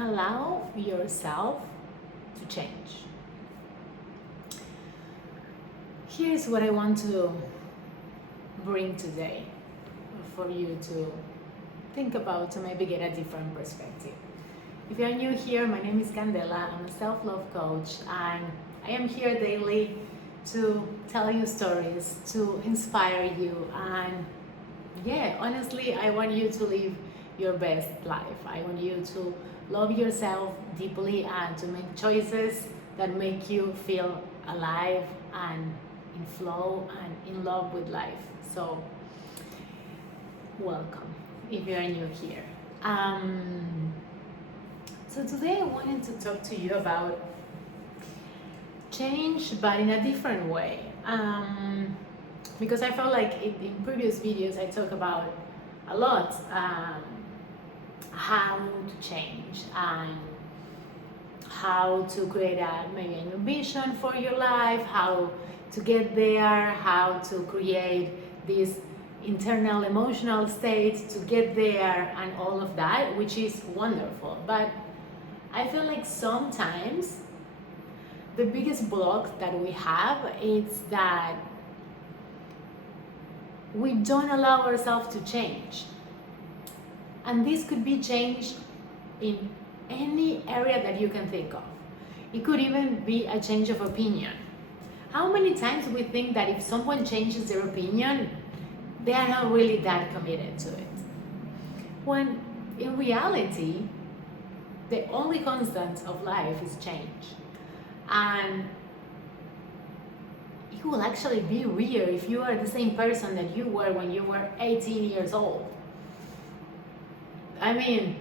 allow yourself to change. Here's what I want to bring today for you to think about, to maybe get a different perspective. If you're new here, my name is Candela. I'm a self-love coach, and I am here daily to tell you stories, to inspire you, and honestly, I want you to live your best life. I want you to love yourself deeply and to make choices that make you feel alive and in flow and in love with life. So, welcome if you're new here. So today I wanted to talk to you about change, but in a different way. Because I felt like in previous videos I talk about a lot how to change and how to create maybe a new vision for your life, how to get there, how to create this internal emotional state to get there, and all of that, which is wonderful. But I feel like sometimes the biggest block that we have is that we don't allow ourselves to change. And this could be change in any area that you can think of. It could even be a change of opinion. How many times we think that if someone changes their opinion, they are not really that committed to it? When in reality, the only constant of life is change. And it will actually be weird if you are the same person that you were when you were 18 years old. I mean,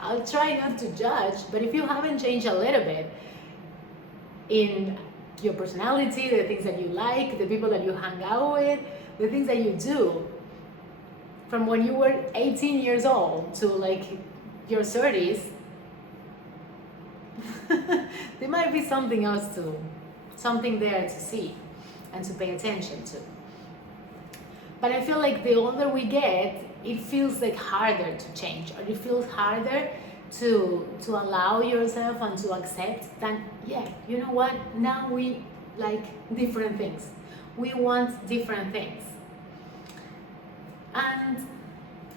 I'll try not to judge, but if you haven't changed a little bit in your personality, the things that you like, the people that you hang out with, the things that you do, from when you were 18 years old to like your 30s, there might be something there to see and to pay attention to. But I feel like the older we get, it feels like harder to change, or it feels harder to allow yourself and to accept that, you know what, now we like different things. We want different things. And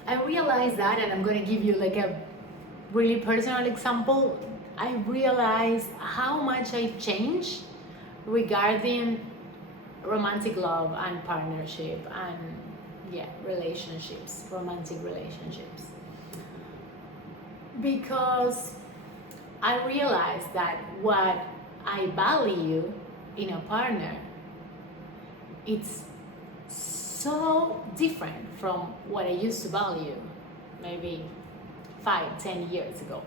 I realized that, and I'm going to give you like a really personal example. I realized how much I changed regarding romantic love and partnership and relationships, romantic relationships. Because I realized that what I value in a partner, it's so different from what I used to value maybe 5-10 years ago.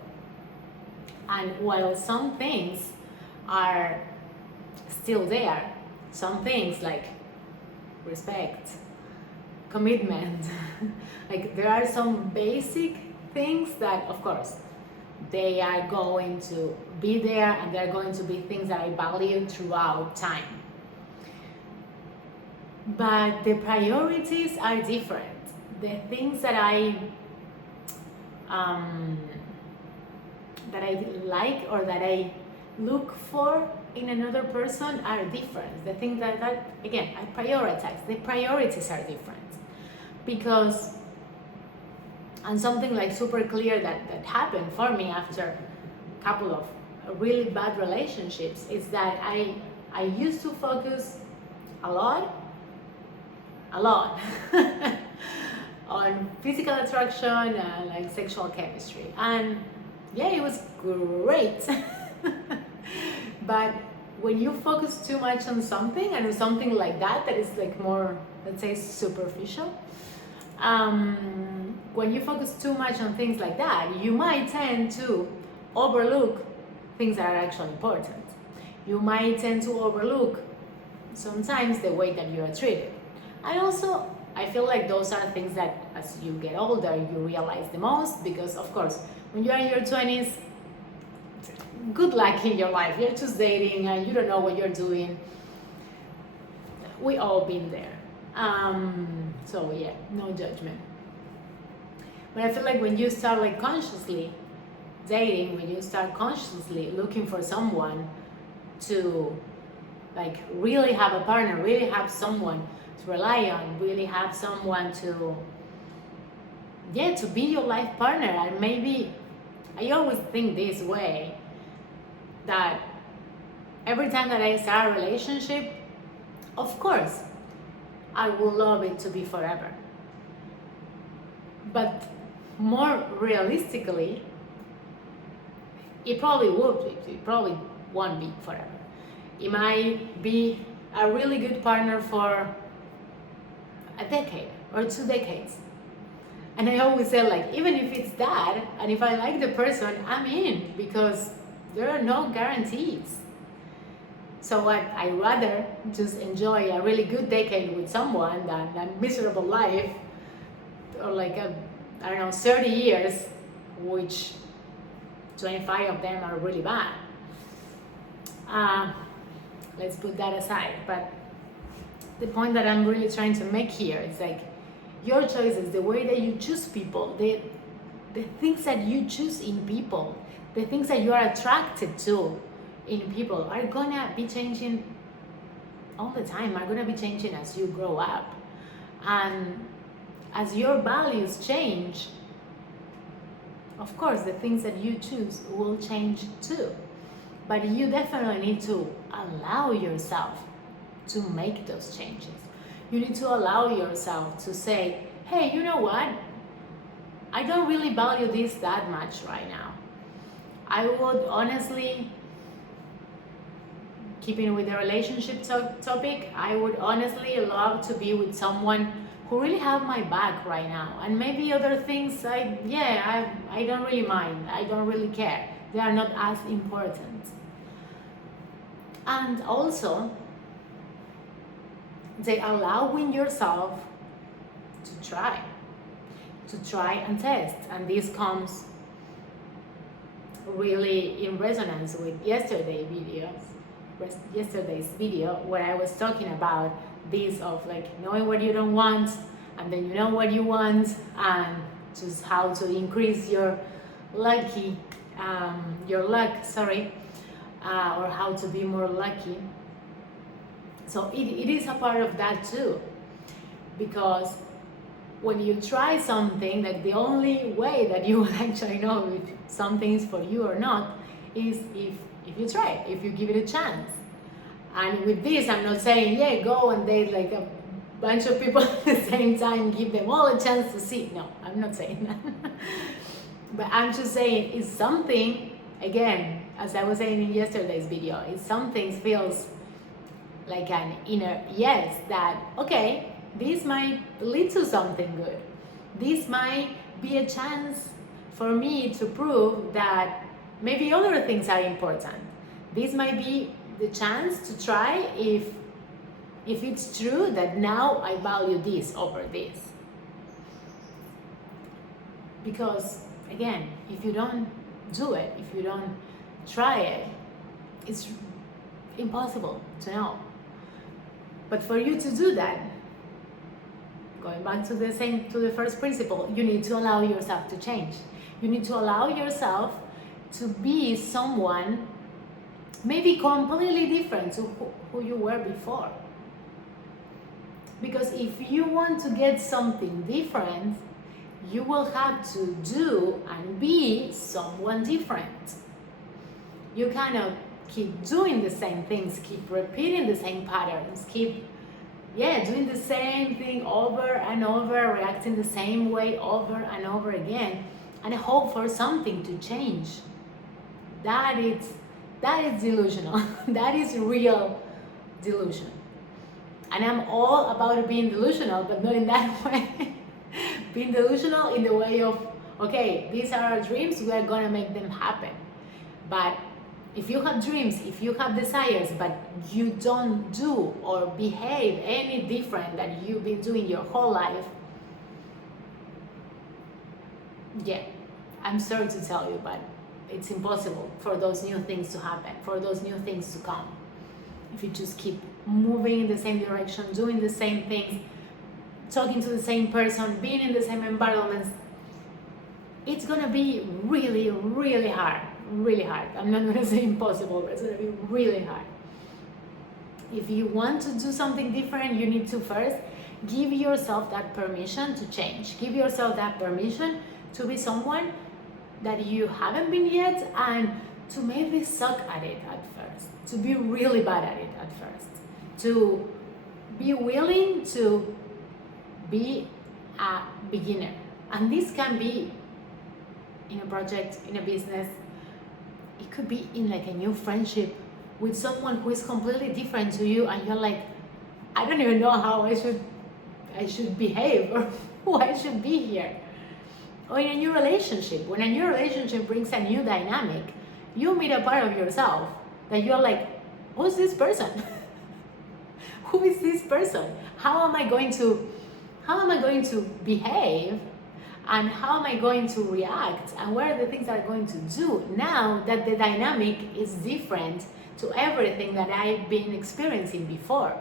And while some things are still there, some things like respect, commitment, like there are some basic things that, of course, they are going to be there, and they're going to be things that I value throughout time. But the priorities are different. The things that I like or that I look for in another person are different. The things that again I prioritize, the priorities are different. Because, and something like super clear that happened for me after a couple of really bad relationships is that I used to focus a lot on physical attraction and like sexual chemistry, and it was great. But when you focus too much on something, and something like that is like more, let's say, superficial, when you focus too much on things like that, you might tend to overlook things that are actually important. You might tend to overlook sometimes the way that you are treated. And also, I feel like those are things that as you get older, you realize the most, because of course, when you're in your 20s, good luck in your life. You're just dating and you don't know what you're doing. We all been there. So no judgment. But I feel like when you start like consciously dating, when you start consciously looking for someone to like really have a partner, really have someone to rely on, really have someone to be your life partner. And maybe I always think this way, that every time that I start a relationship, of course I would love it to be forever, but more realistically, it probably won't be forever. It might be a really good partner for a decade or 2 decades. And I always say, like, even if it's that, and if I like the person, I'm in, because there are no guarantees. So I rather just enjoy a really good decade with someone than a miserable life, or like 30 years, which 25 of them are really bad. Let's put that aside. But the point that I'm really trying to make here is like, your choices, the way that you choose people, the things that you choose in people, the things that you are attracted to in people are gonna be changing all the time, are gonna be changing as you grow up. And as your values change, of course, the things that you choose will change too. But you definitely need to allow yourself to make those changes. You need to allow yourself to say, hey, you know what? I don't really value this that much right now. I would honestly, keeping with the relationship topic, I would honestly love to be with someone who really have my back right now. And maybe other things, I don't really mind. I don't really care. They are not as important. And also, they allowing yourself to try and test. And this comes really in resonance with yesterday's video, where I was talking about this of like knowing what you don't want, and then you know what you want, and just how to increase your luck, or how to be more lucky. So it is a part of that too, because when you try something, like the only way that you will actually know if something is for you or not is if you try, if you give it a chance. And with this, I'm not saying, go and date like a bunch of people at the same time, give them all a chance to see. No, I'm not saying that. But I'm just saying, it's something, again, as I was saying in yesterday's video, it's something feels like an inner yes, that, okay, this might lead to something good. This might be a chance for me to prove that maybe other things are important. This might be the chance to try if it's true that now I value this over this. Because again, if you don't do it, if you don't try it, it's impossible to know. But for you to do that, going back to the first principle, you need to allow yourself to change. You need to allow yourself to be someone maybe completely different to who you were before. Because if you want to get something different, you will have to do and be someone different. You cannot keep doing the same things, keep repeating the same patterns, keep doing the same thing over and over, reacting the same way over and over again, and hope for something to change. That is delusional. That is real delusion. And I'm all about being delusional, but not in that way. Being delusional in the way of, okay, these are our dreams, we are gonna make them happen. But if you have dreams, if you have desires, but you don't do or behave any different than you've been doing your whole life, I'm sorry to tell you, but it's impossible for those new things to happen, for those new things to come. If you just keep moving in the same direction, doing the same things, talking to the same person, being in the same environments, it's gonna be really, really hard. Really hard. I'm not gonna say impossible, but it's gonna be really hard. If you want to do something different, you need to first give yourself that permission to change. Give yourself that permission to be someone that you haven't been yet, and to maybe suck at it at first, to be really bad at it at first, to be willing to be a beginner. And this can be in a project, in a business. It could be in like a new friendship with someone who is completely different to you, and you're like, I don't even know how I should behave or who I should be here. Or in a new relationship, when a new relationship brings a new dynamic, you meet a part of yourself that you're like, who's this person? Who is this person? How am I going to behave, and how am I going to react, and what are the things that I'm going to do now that the dynamic is different to everything that I've been experiencing before?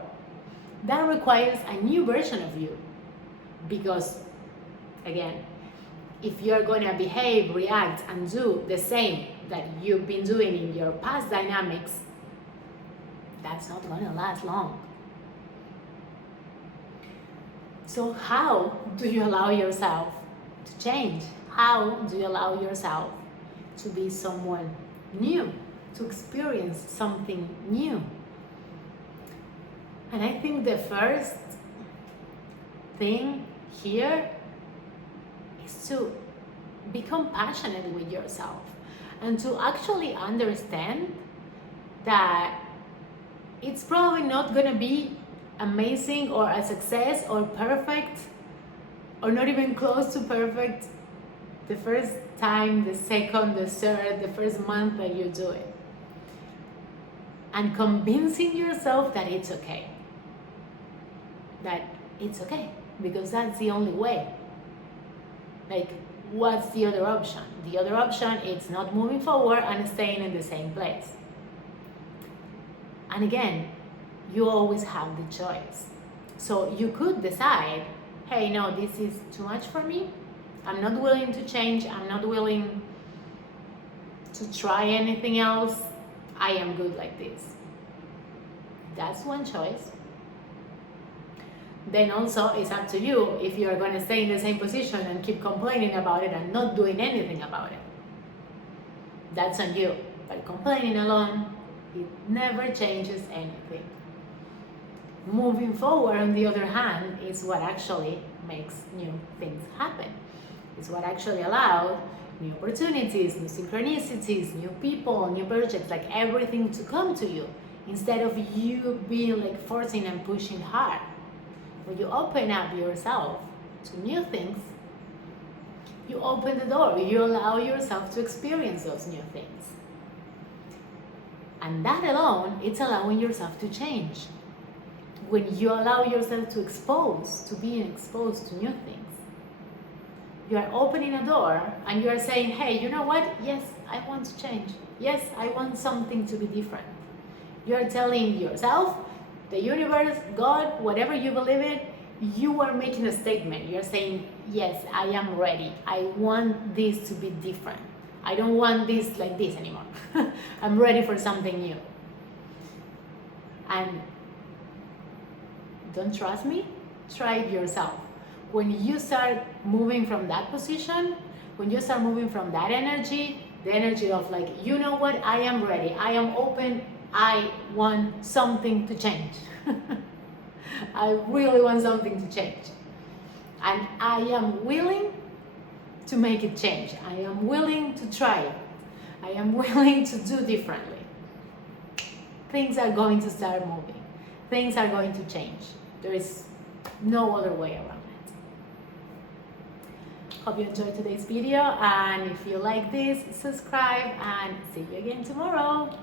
That requires a new version of you, because again, if you're going to behave, react, and do the same that you've been doing in your past dynamics, that's not going to last long. So how do you allow yourself to change? How do you allow yourself to be someone new, to experience something new? And I think the first thing here is to be compassionate with yourself, and to actually understand that it's probably not going to be amazing or a success or perfect, or not even close to perfect, the first time, the second, the third, the first month that you do it. And convincing yourself that it's okay. That it's okay, because that's the only way. Like, what's the other option? The other option is not moving forward and staying in the same place. And again, you always have the choice. So you could decide, hey, no, this is too much for me. I'm not willing to change. I'm not willing to try anything else. I am good like this. That's one choice. Then also it's up to you if you are going to stay in the same position and keep complaining about it and not doing anything about it. That's on you. But complaining alone, it never changes anything. Moving forward, on the other hand, is what actually makes new things happen. It's what actually allows new opportunities, new synchronicities, new people, new projects, like everything to come to you, instead of you being like forcing and pushing hard. When you open up yourself to new things, you open the door, you allow yourself to experience those new things. And that alone, it's allowing yourself to change. When you allow yourself to being exposed to new things, you are opening a door and you are saying, hey, you know what? Yes, I want to change. Yes, I want something to be different. You are telling yourself, the universe, God, whatever you believe in, you are making a statement. You're saying, yes, I am ready. I want this to be different. I don't want this like this anymore. I'm ready for something new. And don't trust me? Try it yourself. When you start moving from that position, when you start moving from that energy, the energy of like, you know what, I am ready, I am open, I want something to change. I really want something to change. And I am willing to make it change. I am willing to try it. I am willing to do differently. Things are going to start moving. Things are going to change. There is no other way around it. Hope you enjoyed today's video, and if you like this, subscribe, and see you again tomorrow.